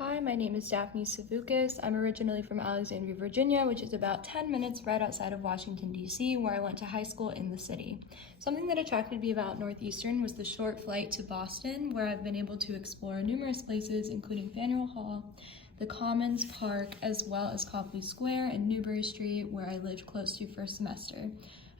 Hi, my name is Daphne Savukis. I'm originally from Alexandria, Virginia, which is about 10 minutes right outside of Washington, D.C., where I went to high school in the city. Something that attracted me about Northeastern was the short flight to Boston, where I've been able to explore numerous places, including Faneuil Hall, the Commons Park, as well as Copley Square and Newbury Street, where I lived close to first semester.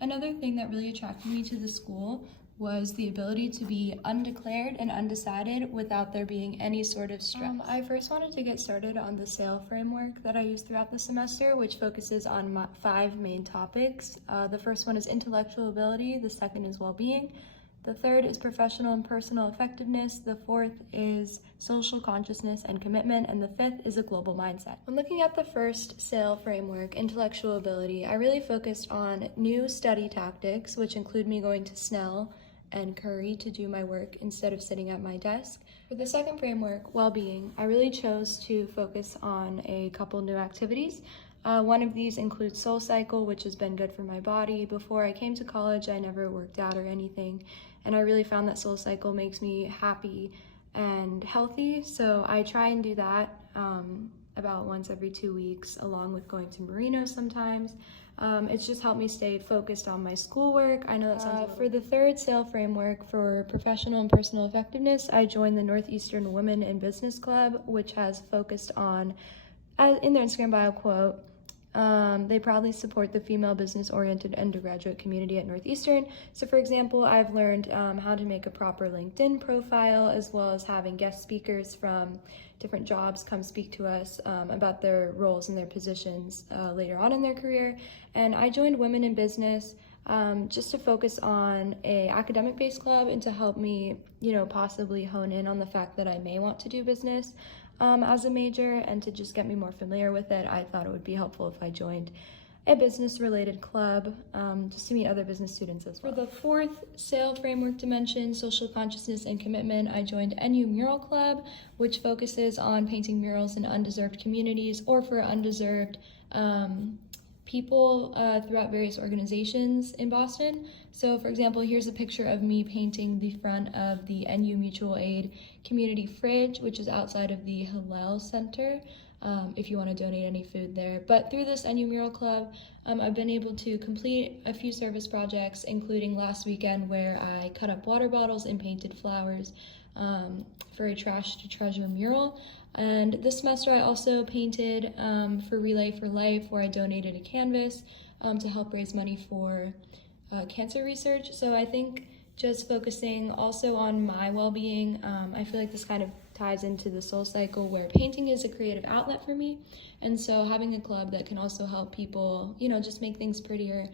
Another thing that really attracted me to the school was the ability to be undeclared and undecided without there being any sort of stress. I first wanted to get started on the SAIL framework that I use throughout the semester, which focuses on 5 main topics. The first one is intellectual ability, the second is well-being, the third is professional and personal effectiveness, the fourth is social consciousness and commitment, and the fifth is a global mindset. When looking at the first SAIL framework, intellectual ability, I really focused on new study tactics, which include me going to Snell and Curry to do my work instead of sitting at my desk. For the second framework, well-being, I really chose to focus on a couple new activities. One of these includes SoulCycle, which has been good for my body. Before I came to college, I never worked out or anything, and I really found that SoulCycle makes me happy and healthy, so I try and do that about once every 2 weeks, along with going to Merino sometimes. It's just helped me stay focused on my schoolwork. I know that sounds for the third SAIL framework for professional and personal effectiveness, I joined the Northeastern Women in Business Club, which has focused on, in their Instagram bio quote, they proudly support the female business-oriented undergraduate community at Northeastern. So for example, I've learned how to make a proper LinkedIn profile, as well as having guest speakers from different jobs come speak to us about their roles and their positions later on in their career. And I joined Women in Business just to focus on a academic-based club and to help me, possibly hone in on the fact that I may want to do business as a major, and to just get me more familiar with it. I thought it would be helpful if I joined a business-related club just to meet other business students as well. For the fourth SAIL framework dimension, social consciousness and commitment, I joined NU Mural Club, which focuses on painting murals in undeserved communities or for undeserved people throughout various organizations in Boston. So for example, here's a picture of me painting the front of the NU Mutual Aid Community Fridge, which is outside of the Hillel Center, if you want to donate any food there. But through this NU Mural Club, I've been able to complete a few service projects, including last weekend where I cut up water bottles and painted flowers for a Trash to Treasure mural. And this semester I also painted for Relay for Life, where I donated a canvas to help raise money for cancer research. So I think just focusing also on my well-being, I feel like this kind of ties into the SoulCycle, where painting is a creative outlet for me. And so having a club that can also help people, just make things prettier,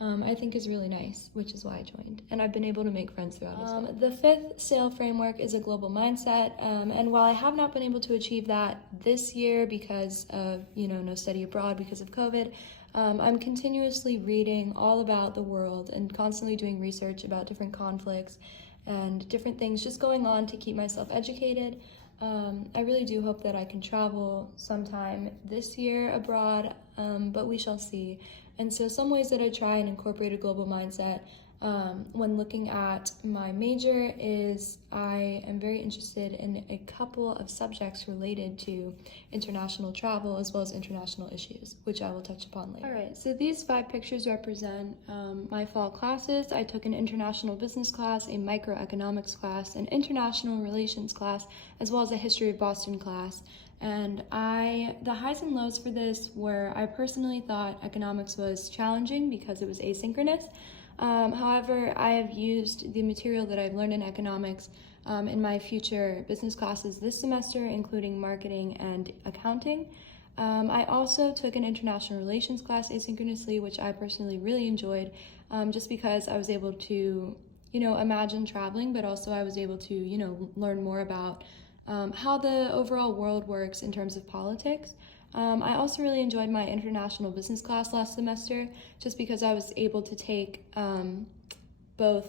I think is really nice, which is why I joined. And I've been able to make friends throughout as well. The fifth SAIL framework is a global mindset. And while I have not been able to achieve that this year because of, no study abroad because of COVID, I'm continuously reading all about the world and constantly doing research about different conflicts and different things just going on to keep myself educated. I really do hope that I can travel sometime this year abroad, but we shall see. And so some ways that I try and incorporate a global mindset when looking at my major is I am very interested in a couple of subjects related to international travel as well as international issues, which I will touch upon later. All right, so these 5 pictures represent my fall classes. I took an international business class, a microeconomics class, an international relations class, as well as a history of Boston class. And the highs and lows for this were, I personally thought economics was challenging because it was asynchronous. However, I have used the material that I've learned in economics in my future business classes this semester, including marketing and accounting. I also took an international relations class asynchronously, which I personally really enjoyed, just because I was able to, imagine traveling, but also I was able to, learn more about how the overall world works in terms of politics. I also really enjoyed my international business class last semester, just because I was able to take both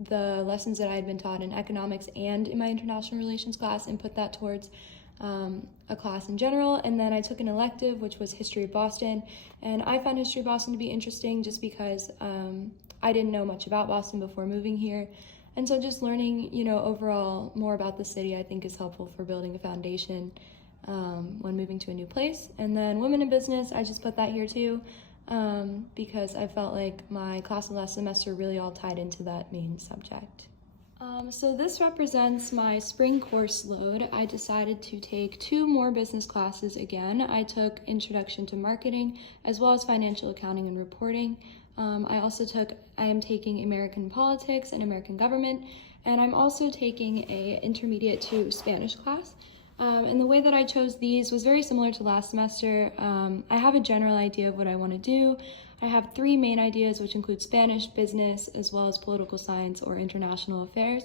the lessons that I had been taught in economics and in my international relations class and put that towards a class in general. And then I took an elective, which was History of Boston, and I found History of Boston to be interesting just because I didn't know much about Boston before moving here. And so just learning, overall more about the city, I think is helpful for building a foundation when moving to a new place. And then women in business, I just put that here too, because I felt like my classes last semester really all tied into that main subject. So this represents my spring course load. I decided to take 2 more business classes again. I took Introduction to Marketing as well as Financial Accounting and Reporting. I am taking American Politics and American Government, and I'm also taking a Intermediate to Spanish class. And the way that I chose these was very similar to last semester. I have a general idea of what I want to do. I have 3 main ideas, which include Spanish, business, as well as political science or international affairs.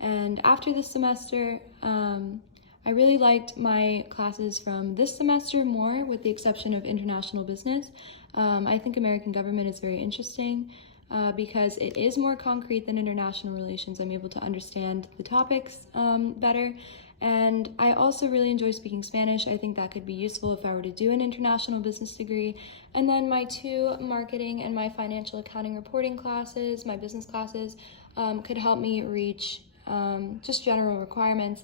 And after this semester, I really liked my classes from this semester more, with the exception of international business. I think American government is very interesting because it is more concrete than international relations. I'm able to understand the topics better. And I also really enjoy speaking Spanish. I think that could be useful if I were to do an international business degree. And then my 2 marketing and my financial accounting reporting classes, my business classes, could help me reach just general requirements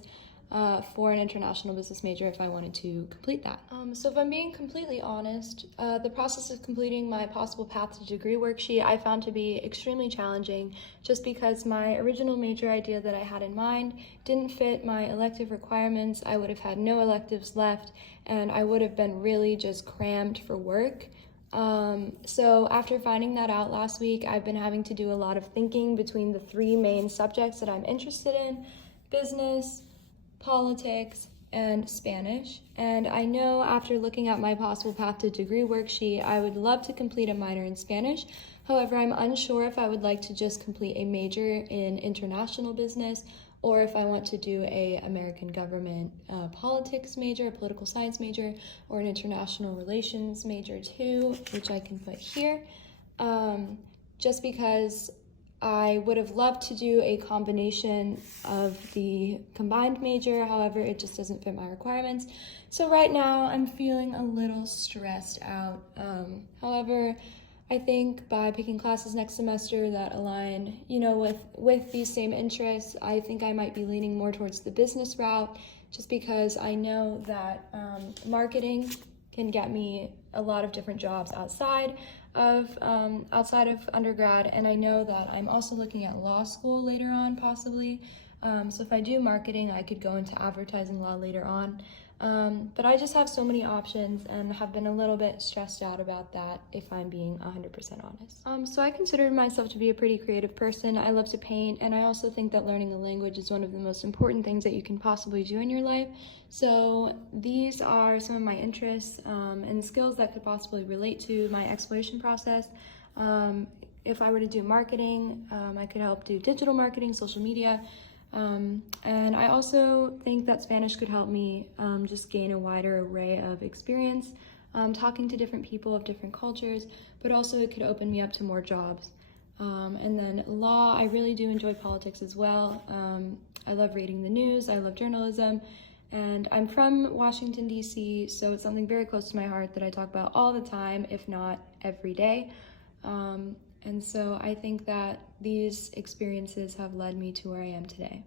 for an international business major if I wanted to complete that. So if I'm being completely honest, the process of completing my possible path to degree worksheet I found to be extremely challenging, just because my original major idea that I had in mind didn't fit my elective requirements. I would have had no electives left, and I would have been really just crammed for work. So after finding that out last week, I've been having to do a lot of thinking between the 3 main subjects that I'm interested in: business, politics, and Spanish. And I know after looking at my possible path to degree worksheet, I would love to complete a minor in Spanish. However, I'm unsure if I would like to just complete a major in international business, or if I want to do a American government politics major, a political science major, or an international relations major too, which I can put here. Just because I would have loved to do a combination of the combined major, however, it just doesn't fit my requirements. So right now I'm feeling a little stressed out. However, I think by picking classes next semester that align, with these same interests, I think I might be leaning more towards the business route, just because I know that marketing can get me a lot of different jobs outside of undergrad, and I know that I'm also looking at law school later on, possibly. So if I do marketing, I could go into advertising law later on. But I just have so many options and have been a little bit stressed out about that, if I'm being 100% honest. So I consider myself to be a pretty creative person. I love to paint, and I also think that learning a language is one of the most important things that you can possibly do in your life. So these are some of my interests and skills that could possibly relate to my exploration process. If I were to do marketing, I could help do digital marketing, social media. And I also think that Spanish could help me just gain a wider array of experience, talking to different people of different cultures, but also it could open me up to more jobs. And then law, I really do enjoy politics as well. I love reading the news, I love journalism, and I'm from Washington, D.C., so it's something very close to my heart that I talk about all the time, if not every day. And so I think that these experiences have led me to where I am today.